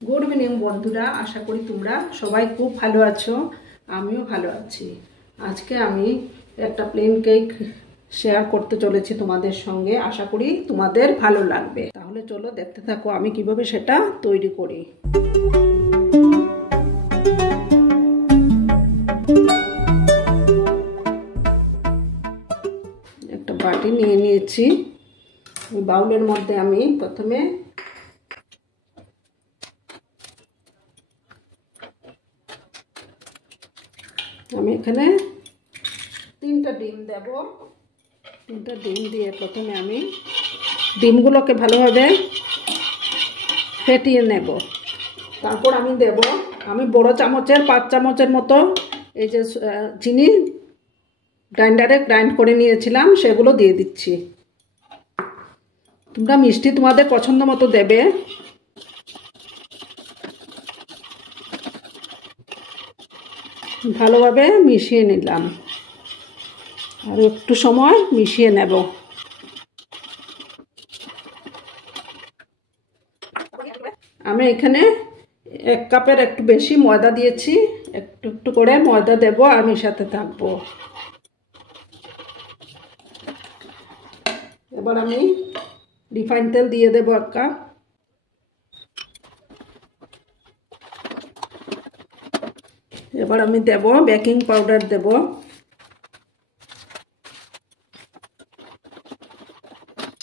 Good evening বন্ধুরা, আশা করি তোমরা সবাই খুব ভালো আছো। আমিও ভালো আছি। আজকে আমি একটা প্লেন কেক শেয়ার করতে চলেছি তোমাদের সঙ্গে। আশা করি তোমাদের ভালো লাগবে। তাহলে চলো দেখতে থাকো আমি কিভাবে সেটা তৈরি করি। একটা বাটি নিয়ে নিয়েছি। বাউলের মধ্যে আমি প্রথমে এখানে 3টা ডিম দেব। 3টা ডিম দিয়ে প্রথমে আমি ডিমগুলোকে ভালোভাবে ফেটিয়ে নেব। তারপর আমি দেব, আমি বড় চামচের 5 চামচের মতো এই যে চিনি গ্রাইন্ডারে গ্রাইন্ড করে নিয়েছিলাম সেগুলো দিয়ে দিচ্ছি। তোমরা মিষ্টি তোমাদের পছন্দ মতো দেবে। ভালোভাবে মিশিয়ে নিলাম, আর একটু সময় মিশিয়ে নেব। আমি এখানে 1 কাপের একটু বেশি ময়দা দিয়েছি। একটু একটু করে ময়দা দেব আর মেশাতে থাকবো। এবার আমি রিফাইন তেল দিয়ে দেব 1 কাপ। এবার আমি দেব বেকিং পাউডার দেব।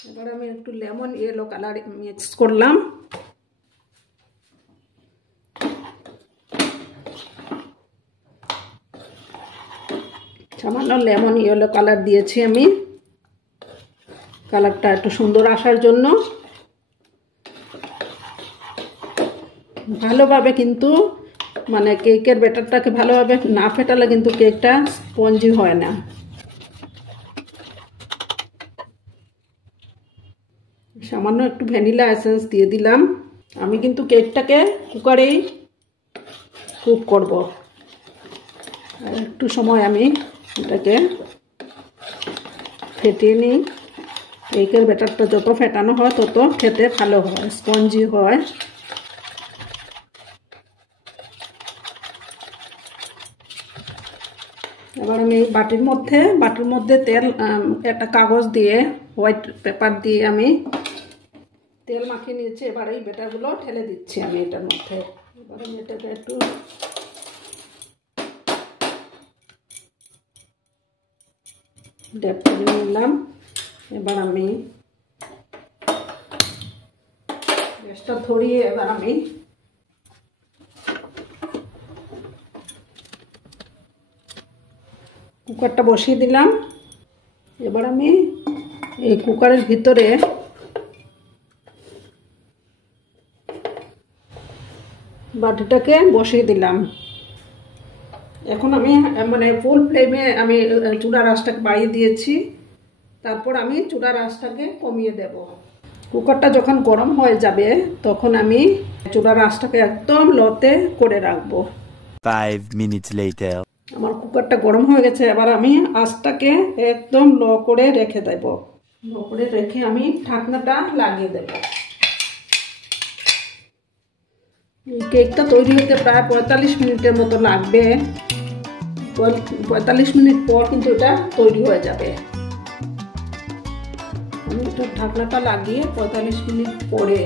এবার আমি একটু লেমন ইয়েলো কালার মিক্স করলাম। সামান্য লেমন ইয়েলো কালার দিয়েছি আমি, কালারটা একটু সুন্দর আসার জন্য। ভালোভাবে কিন্তু মানে কেকের ব্যাটারটাকে ভালোভাবে না ফেটালে কিন্তু কেকটা স্পঞ্জি হয় না। সামান্য একটু ভ্যানিলা এসেন্স দিয়ে দিলাম। আমি কিন্তু কেকটাকে কুকারেই কুক করব। আর একটু সময় আমি এটাকে ফেটিয়ে নিই। কেকের ব্যাটারটা যত ফেটানো হয় তত খেতে ভালো হয়, স্পঞ্জি হয়। এবার আমি বাটির মধ্যে তেল, একটা কাগজ দিয়ে হোয়াইট পেপার দিয়ে আমি তেল মাখিয়ে নিয়েছি। এবার এই ব্যাটারগুলো ঢেলে দিচ্ছি আমি এটার মধ্যে। এবার আমি এটাকে একটু ড্যাপ করে নিলাম। এবার আমি গ্যাসটা ধরিয়ে এবার আমি কুকারটা বসিয়ে দিলাম। এবার আমি এই কুকারের ভিতরে বাটিটাকে বসিয়ে দিলাম। এখন আমি মানে ফুল ফ্লেমে আমি চুলার আঁচটাকে বাড়িয়ে দিয়েছি। তারপর আমি চুলার আঁচটাকে কমিয়ে দেব। কুকারটা যখন গরম হয়ে যাবে তখন আমি চুলার আঁচটাকে একদম লোতে করে রাখবো। 5 minutes later. আমার কুকারটা গরম হয়ে গেছে। এবার আমি আঁচটাকে একদম লো করে রেখে দেব। লো করে রেখে আমি ঢাকনাটা লাগিয়ে দেব। কেকটা তৈরি হতে প্রায় 45 মিনিটের মতো লাগবে। 45 মিনিট পর কিন্তু এটা তৈরি হয়ে যাবে। আমি এটা ঢাকনাটা লাগিয়ে 45 মিনিট পরে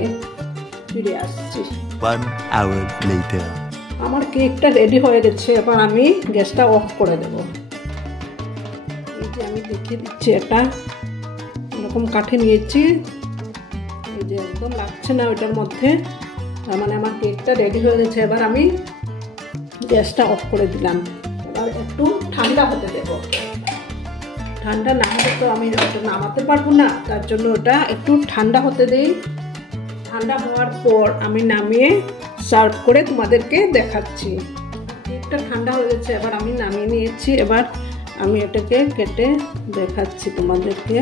ফিরে আসছি। 1 hour later. আমার কেকটা রেডি হয়ে গেছে। এবার আমি গ্যাসটা অফ করে দেব। এই যে আমি দেখিয়ে দিচ্ছি, একটা এরকম কাঠি নিয়েছি। এই যে একদম লাগছে না ওইটার মধ্যে, তার মানে আমার কেকটা রেডি হয়ে গেছে। এবার আমি গ্যাসটা অফ করে দিলাম। এবার একটু ঠান্ডা হতে দেব। ঠান্ডা না হলে তো আমি ওটা নামাতে পারবো না, তার জন্য ওটা একটু ঠান্ডা হতে দিই। ঠান্ডা হওয়ার পর আমি নামিয়ে সার্ভ করে তোমাদেরকে দেখাচ্ছি। কেকটা ঠান্ডা হয়ে গেছে, এবার আমি নামিয়ে নিয়েছি। এবার আমি এটাকে কেটে দেখাচ্ছি তোমাদেরকে।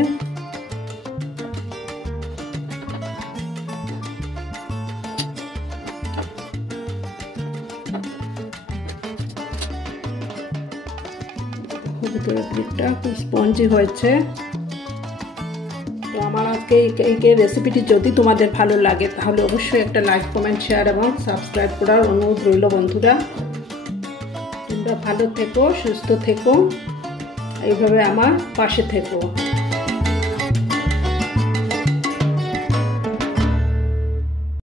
ভিতরের দিকটা খুব স্পঞ্জি হয়েছে। তো আমার আজকে এই রেসিপিটি যদি তোমাদের ভালো লাগে তাহলে অবশ্যই একটা লাইক কমেন্ট শেয়ার এবং সাবস্ক্রাইব করার অনুরোধ রইল বন্ধুরা। তোমরা ভালো থেকো, সুস্থ থেকো, এইভাবে আমার পাশে থেকো।